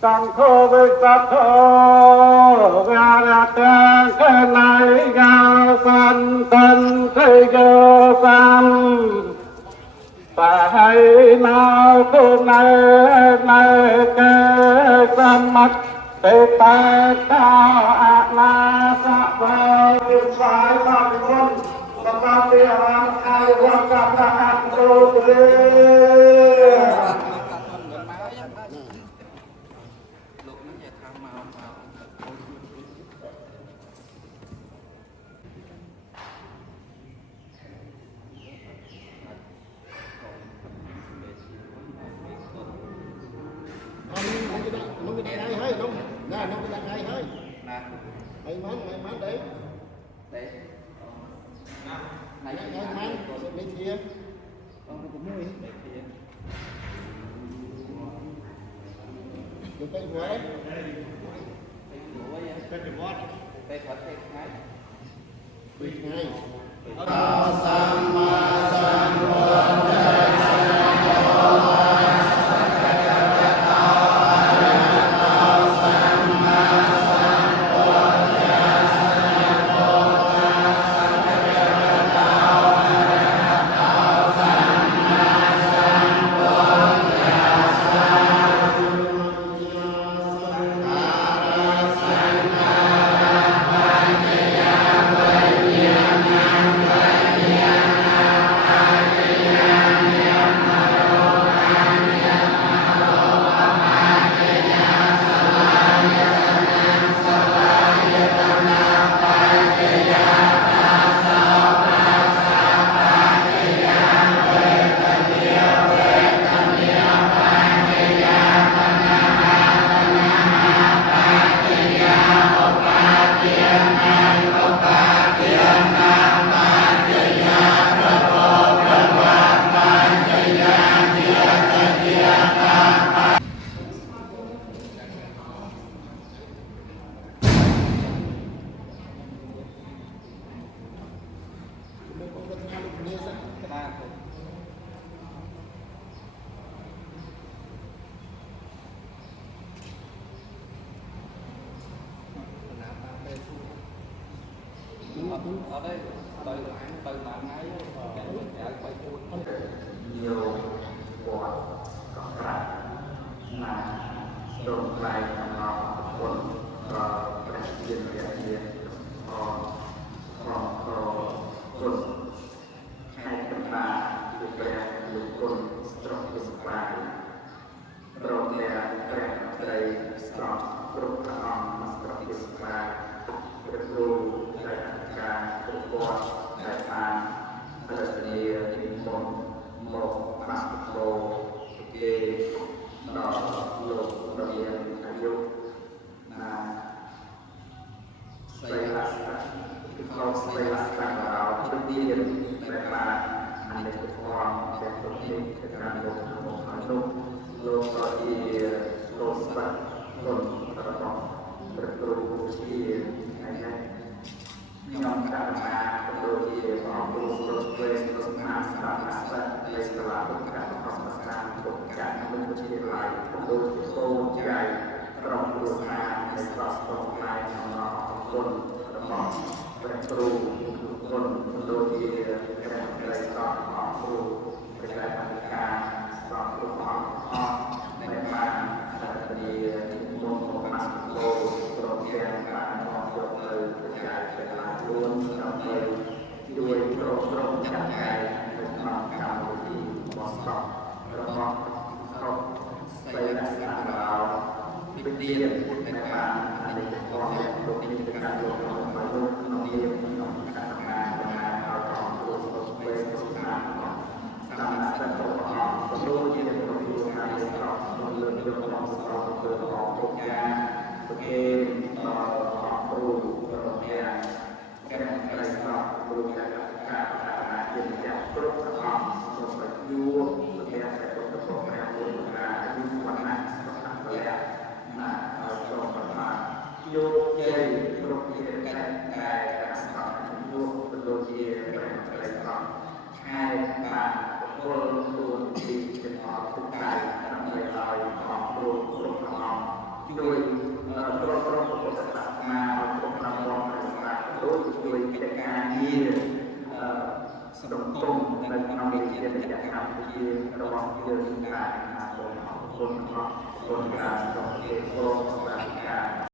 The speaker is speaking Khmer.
Tăng khô với sát thô gà là trang cái này gà phân thân thấy gơ xăm và hay nào cô này này cái xăm mắt cái ta cao la sa vào phải phạm quân và ta đi hàng ai quan cả hàng đô nông cái này hơi nông nè nông cái này hơi mày mắn đấy này mắn bên kia con cũng mua bên kia được cây quả đấy cây quả cây Phật cây ngay cây ngay Sama ở đây từ bạn ấy chạy quay cuốn nhiều quả có phải là đồng lại nó quần cái tiền tiền còn quần hay các bạn được bè lục quần trong cái bài rồi bè đây trong lúc làm trong cái bài rồiการประกวดรายการประเทศญี่ปุ่นโมกมาสโตเกดอกโลกระเบียงอายุนาไซรัสเขาไซรัสต่างเราทุกที่รายการอันนี้ทุกความแต่ทุกที่การลงทุนของลูกโลกระเบียงโลกสัตว์คนประกอบประตูที่ให้ខ្ញុំកាលណាដូចជាបងប្អូនរត់ពេលរត់ណាស្រាប់ណាស្រាប់លេសឡាពុកកាត់ខុសស្កានពុកកាត់មិនជាឡាយដូចជាកូនចៅក្រុមគ្រួសារនៃស្រស់ស្ទង់ឡាយក្នុងអគុណរបស់ព្រះគ្រូគុណដូចជាព្រះត្រៃស្រស់របស់គ្រូព្រះរាជការស្រស់របស់អស់ដែលបានសត្វនីមុំមកណាស់គោប្រទានបានមកយកទៅប្រកាសជាឡាខ្លួនដើម្បីជួយប្រព្រឹត្តចាត់ចែងក្នុងកម្មវិធីរបស់សពរបស់គ្រប់ស្រីរក្សាដល់ពីទៀនដែលបានអនុវត្តក្នុងទីកម្មរបស់មនុស្សក្នុងនាមក្នុងគណៈកម្មការឲ្យក្រុមគ្រួសារពេលសុខាសម្រាប់សិទ្ធិរបស់អង្គព្រោះជាក្រុមគ្រួសារដែលស្របក្នុងលើកយកក្នុងស្របទៅរបស់គ្រប់យ៉ាងប្រគេនដល់អង្គគ្រូរបស់អ្នកការប្រស្របគ្រូការការជាម្ចាស់គ្រប់អង្គសូមបញ្យួរប្រធានតែគ្រប់ប្រការមួយការអាយុវណ្ណៈសុខភាពណាឲ្យសូមប្រមាណយកជ័យគ្រប់ជាកិច្ចការរក្សាយុវដូចជាប្រតិបត្តិខែបានពលខ្លួនទីចំអកទុកកាយដើម្បីឲ្យអង្គគ្រូគ្រប់អង្គ ជួយទ្រទ្រង់ពុទ្ធសាសនាក្នុងក្នុងស្មារតីជួយកិច្ចការងារសង្គមនៅក្នុងវិជាកម្ពុជារបស់យើងដែរសូមអរគុណអរគុណការសូមជម្រាបសួរសម្រាប់ការ